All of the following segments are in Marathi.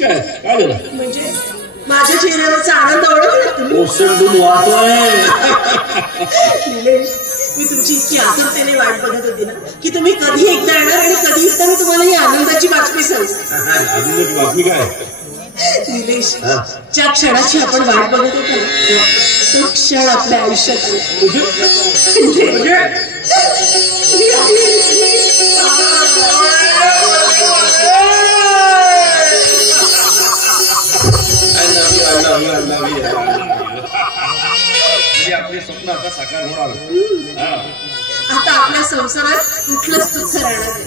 काय काय झालं? म्हणजे माझ्या चेहऱ्यावरचा आनंद ओळखला तुम्ही? ओसंडून वाहतोय. निलेश, मी तुमची इतकी आतुरतेने वाट बघत होती ना की तुम्ही कधी एकदा येणार आणि कधी एकदा मी तुम्हाला ही आनंदाची बातमी सांगते. आनंदाची बातमी काय? निलेश, ज्या क्षणाची आपण वाट बघत होतो ना तो क्षण आपल्या आयुष्यात आपले स्वप्न आता साकार होणार. आता आपल्या संसारात कुठलंच दुःख राहणार नाही.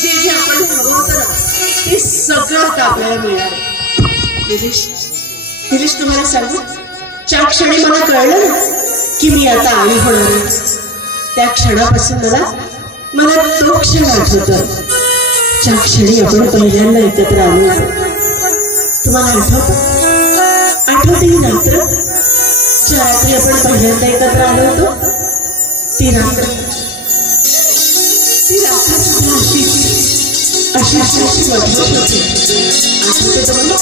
जे जे आपण हवं ना ते सगळं आता आपल्याला मिळणार. निलेश, तुम्हाला सांगू, ज्या क्षणी मला कळलं ना की मी आता आई होणार आहे त्या क्षणापासून मला तो क्षण आठवतो ज्या क्षणी आपण पहिल्यांदा एकत्र आलो. तुम्हाला आठवते ही रात्र, ज्या रात्री आपण पहिल्यांदा एकत्र आलो होतो. ती रात्र अशी मजबूत होती. आठवते तुम्हाला?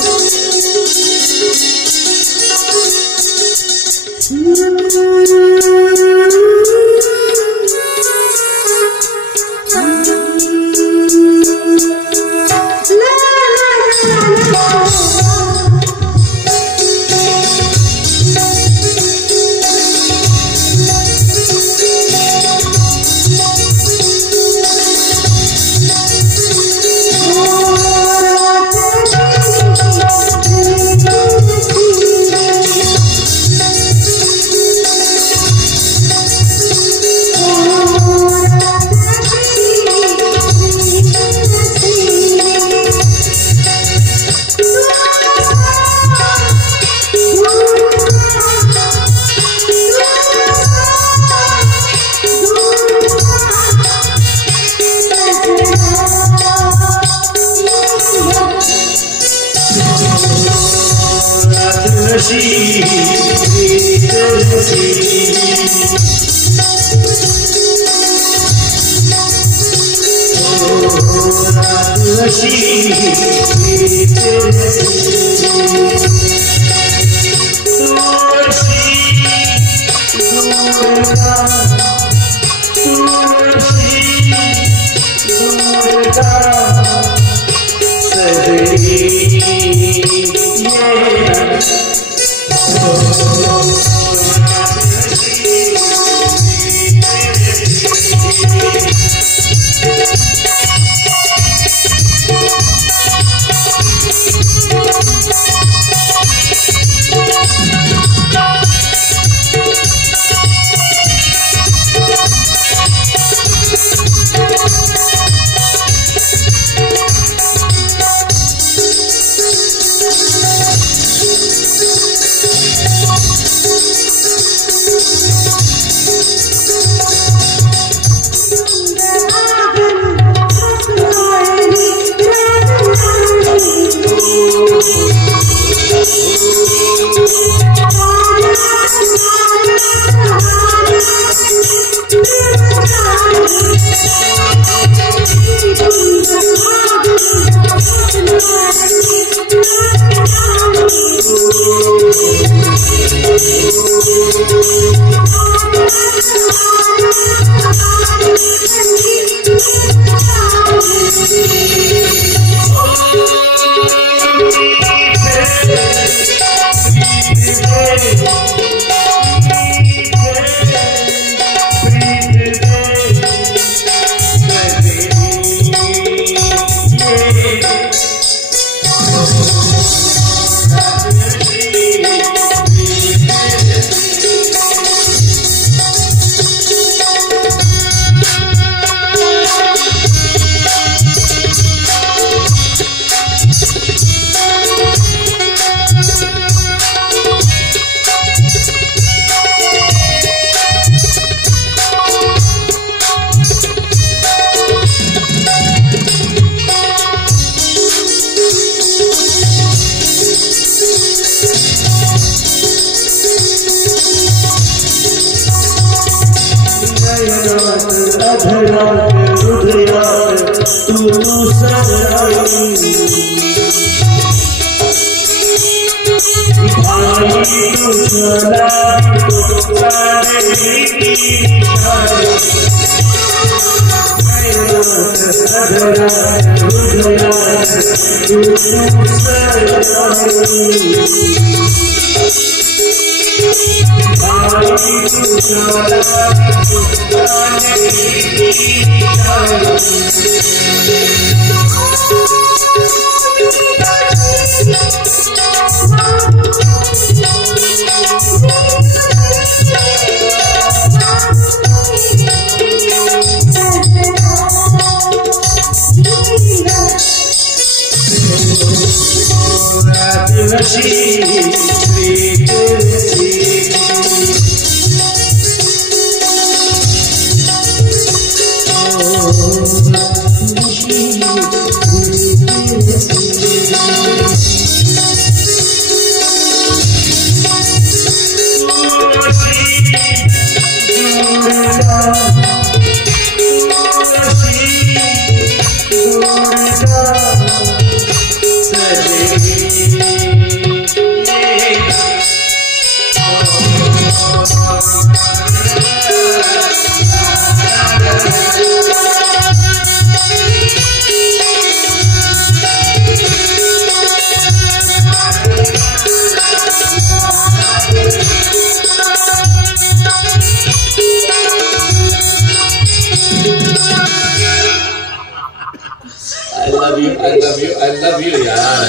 I love you यार.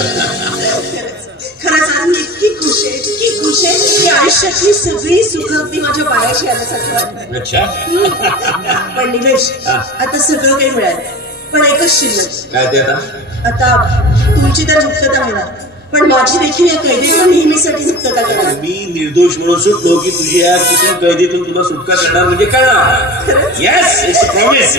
खरंच आज मी इतकी खुश आहे की आयुष्यातली सगळी सुख अगदी माझ्या पायाशी आल्यासारखं वाटतं. अच्छा. पण निमेश, आता सगळं काही मिळालं, पण एकच शिल्लक. काय ते आता तुमची तर मुक्तता होणार, पण माझी देखील या कैदेतून नेहमीसाठी मुक्तता करणार. मी निर्दोष म्हणून सुटलो की तुझी या किती कैदेतून तुला सुटका करणार म्हणजे कळणार. Yes, it's a promise.